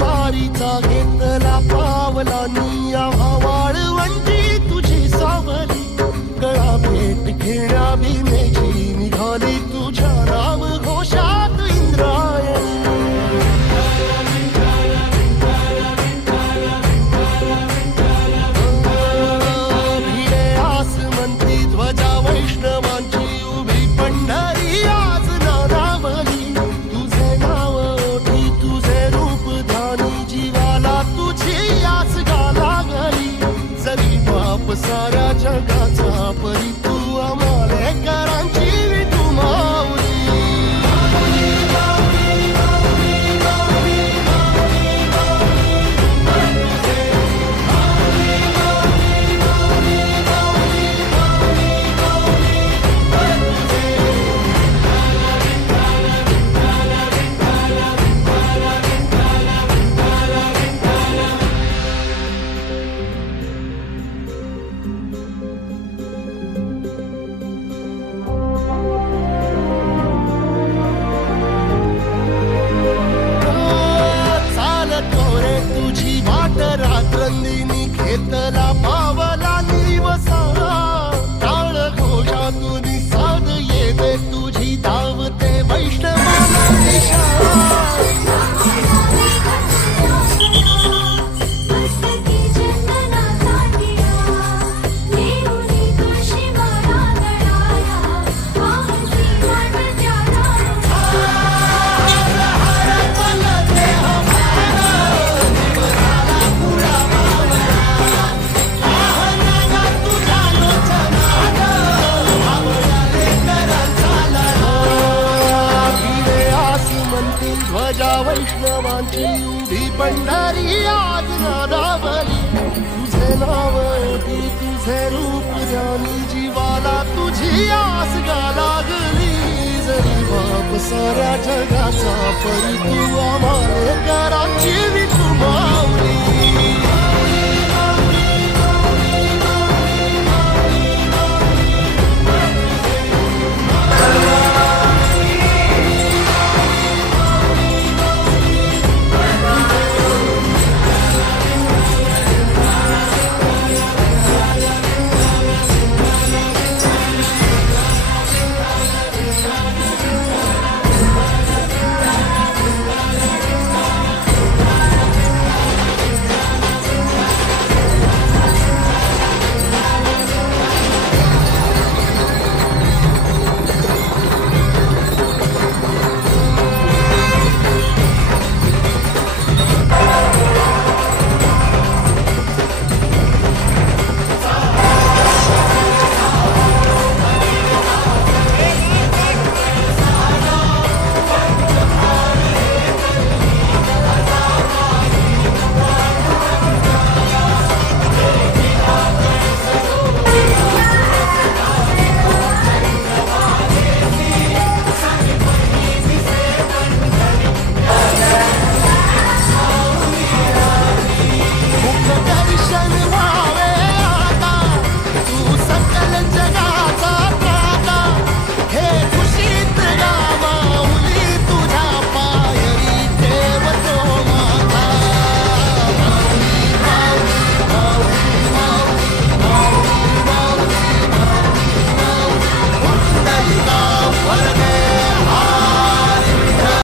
वारीचा घेतला पावला निया वाळवंटी तुझी सावली गळा भेट घेण्या भीमेची निघाली तुझ्या राम घोषात इंद्रायणी भिडे आसमंती ध्वजा वैष्णवांची उभी पंढरी आज नारावली तुझे नाव ओठी तुझे रूप ध्यानी जीवाला तुझी आस गा लागली जरी बाप साऱ्या जगाचा परी तू आम्हाले करांची विठू माऊली रात्रंदिनी घेतला पावला निवसा टाळ घोषातून साध येते तुझी धावते वैष्णवाला दिशा ध्वजा वैष्णवांची उभी पंढरी आज नादावली तुझे नाव ओठी तुझे रूप ध्यानी जीवाला तुझी आस गा लागली जरी बाप साऱ्या जगाचा परी तू आम्हाले करांची विठू